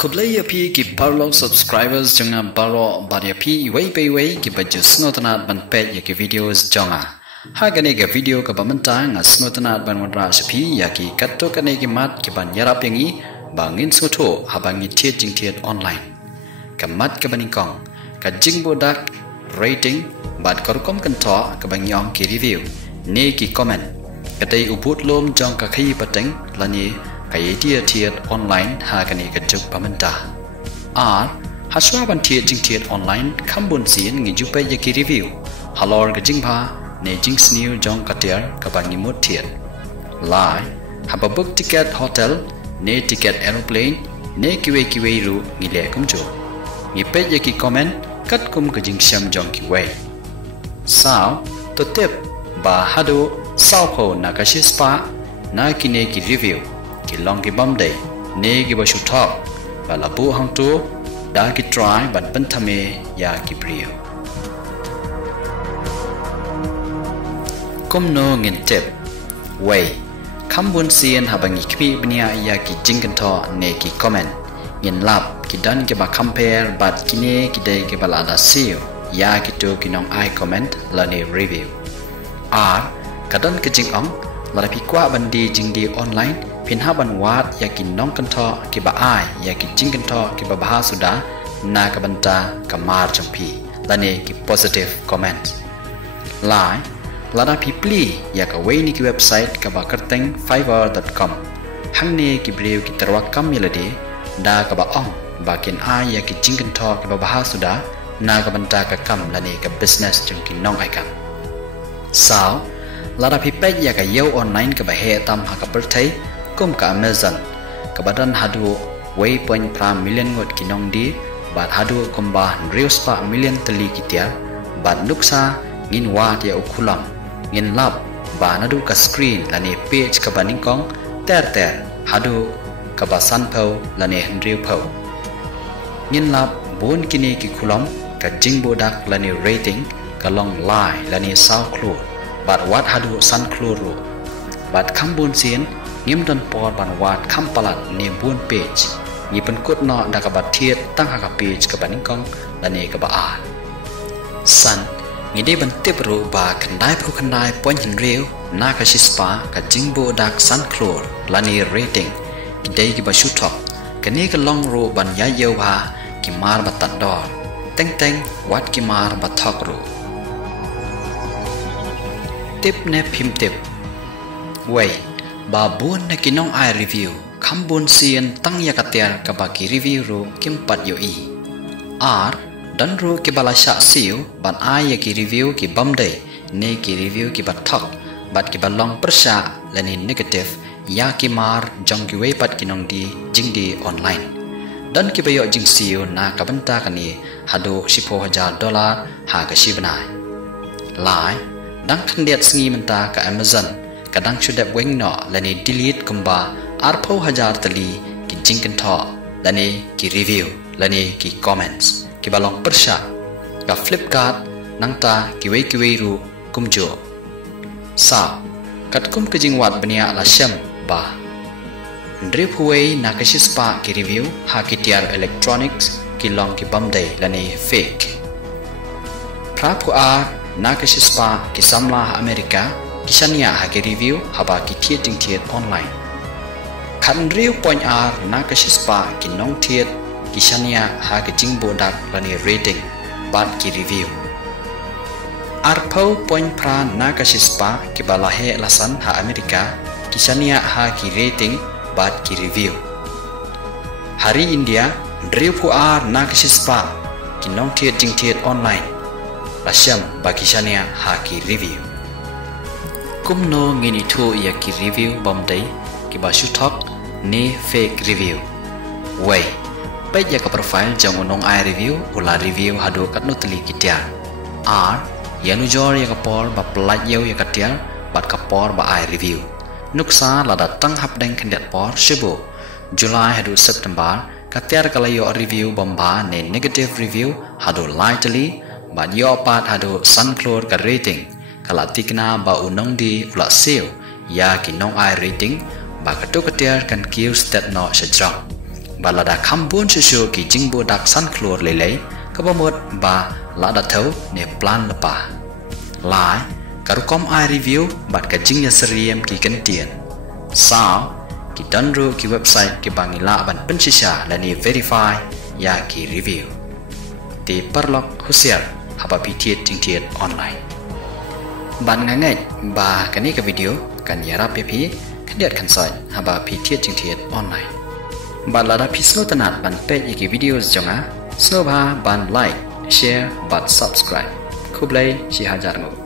Kublai api ki parlo subscribers jangan baro bari api iway ki baju snotanat ban pet ya ki videos jonga. Hagane ga video ka bamantang nga snotanat ban wadra sapi ya ki katto kane ki mat ki ban yarap yangi bangin soto habangi tiet jing tiet online. Ka mat ka baningkong ka jing bodak rating bad korkom kanto ka bangyong ki review ne ki comment kadai uput lom jong ka khai pateng lani kaya tiet online hagane ka juk pamanta. Haswa ban tiet jing tiet online kambun sin ngi jupai ya ki review halor ka jing pha ne jinx new jong katiar kabangi mut tiet lai haba book ticket hotel ne ticket aeroplane ne kiwe ru ngile kumjo ngi pe ye ki comment kat kum ka jing syam jong ki we sao to tip ba hado sao pho na ka shi spa na ki ne ki review ki long ki bam day ne ki ba shu talk ba la bu hang tu da ki try ban pan thame ya ki brio kum no ngin tip way kambun sien habangi kmi bnia ya ki jingkan tho ne ki comment ngin lap ki dan ke ba compare bat kine ki dai ke bala da seo ya ki to ki nong I comment la ne review kadan ke jing ong la pi kwa bandi jing di online pin haban wat ya ki nong kan tho ki ba ai ya ki jingkan tho ki ba bah suda na ka banta kamar champi la ne ki positive comment lai lada pipli ya ka ni ki website ka ba karteng fiverr.com hangne ki breu ki terwakam yelade da ka ba ong bakin ai ya ki jingkan tho ki ba bah suda na ka banta ka kam lani ka business jung ki nong ai kam sao lada pipet ya ka yo online ka ba he tam ha ka perthai kum ka amazon ka badan hadu 1.5 million ngot ki nong di bat hadu kumba reus pa million tali ki tia bat nuksa ngin wa dia ukulam ngin lap ba nadu ka screen lani page ka baningkong ter hadu ka ba sanpau lani hendriu pau ngin lap bon kini ki kulam ka jingbo dak lani rating ka long lai lani sao klu bat wat hadu san klu ru bat kambun sin ngim dan por ban wat kampalat ne bon page ngi pen kut no da ka ba thiet tang ha ka page ka baningkong lani ka ba san ngi de ban tip ru ba khandai phu khandai pon hin reu na ka spa ka jingbo dak san chlor lani rating ki dei ki ba shu thok kani ka long ru ban ya yeu ba ki mar ba tat dor teng wat ki mar ba thok ru tip ne phim tip wei ba bun na ki nong ai review khambun sien tang ya ka ter ka ba ki review ru kim pat yo i dan ru ki bala sha siu ban ai ya ki review ki bamdai ne ki review ki bathok bat ki balong persha lani negative ya ki mar jong ki wei pat ki nong di jing di online dan ki bayo jing siu na ka banta kani hado $10,000 ha ka shibnai lai dang khandiat sngi menta ka amazon kadang chudap weng no lani delete kumba $4,000 tali ki jingkan tho lani ki review lani ki comments ki balong persha ka flipkart nangta ki wei ru kumjo sa kat kum ke jingwat bania la syam ba drip huwei na ka spa ki review ha ki tiar electronics ki long ki bamdai lani fake prapu na ka spa ki samla amerika ki shania ha ki review haba ki tiet online kan riu point na ka spa ki nong tiet Kisania ha ke jingbo dak lani rating bat ki review arpau point pra na ka spa ki balahe lasan ha amerika kisania ha ki rating bat ki review hari india driu pu na ka spa ki nong tiet jing tiet online lasyam ba kisania ha ki review kumno ngini thu ya ki review bomdai ki ba shu thok ne fake review wei Baik ya ke profile jangan nong ai review ula review hado kat no teli kitia ya nu jor ya kapor ba pelat yau ya katia bat kapor ba ai review nuksa la datang hap deng kendet por shibo July hado September katiar kalayo review bomba ne negative review hado lightly ba yo pat hado sunflower ka rating kala tikna ba unong di ula seo ya ki nong ai rating ba kato katiar kan kiu stat no sejrong balada kambun susu ki jingbo dak san klor lelei kabamot ba lada tau ne plan lepa lai karukom ai review bat ka jingnya seriem ki kentian sao ki danro ki website ki bangila ban pensisa lani verify ya ki review ti perlok husiar haba pitiet tingtiet online ban ngangai ba kani ka video kan yarap pi kandiat kan soi haba pitiet tingtiet online balada pisno tanat ban page ki videos jonga snoba ban like share but subscribe kublai si hajar ngo